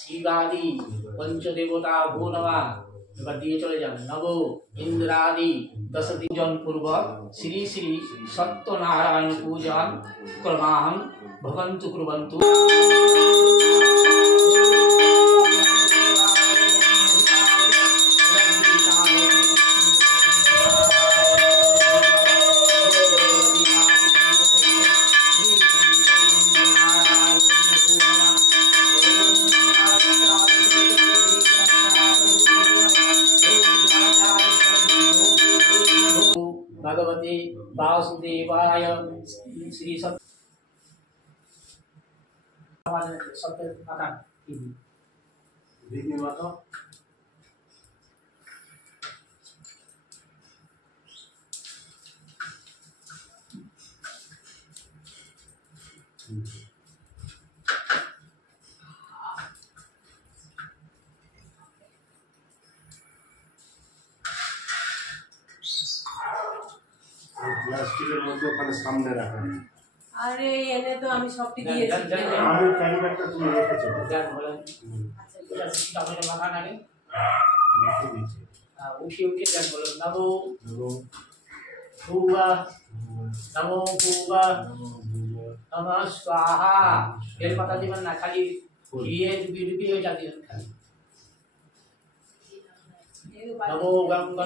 শিবাদি পঞ্চদেবতা ভো নমঃ। এবার দিয়ে চলে যান নব ইন্দ্রাদি 10 জন পূর্বক শ্রী শ্রী সত্যনারায়ণ পূজন ক্রমাহং ভবন্তু কুর্বন্তু। भगवते वासुदेवाय श्री सत्य माता दीदी माता প্লাস্টিকের মধ্যে ওখানে সামনে রাখা। আরে এনে তো আমি সবটি দিয়েছি। আমি ক্যারিব্যাগটা তুমি রেখেছো। যান বলেন। আচ্ছা এটা সামনে মাখা নাগে। রেখে দিয়েছি। উঠে উঠে যান বলেন নমো ভুবা নমো ভুবা নমঃ স্বাহা। এর কথা দিবেন না, খালি ঘিয়ে ডুবি ডুবি হয়ে যাবে খালি। নমো গঙ্গা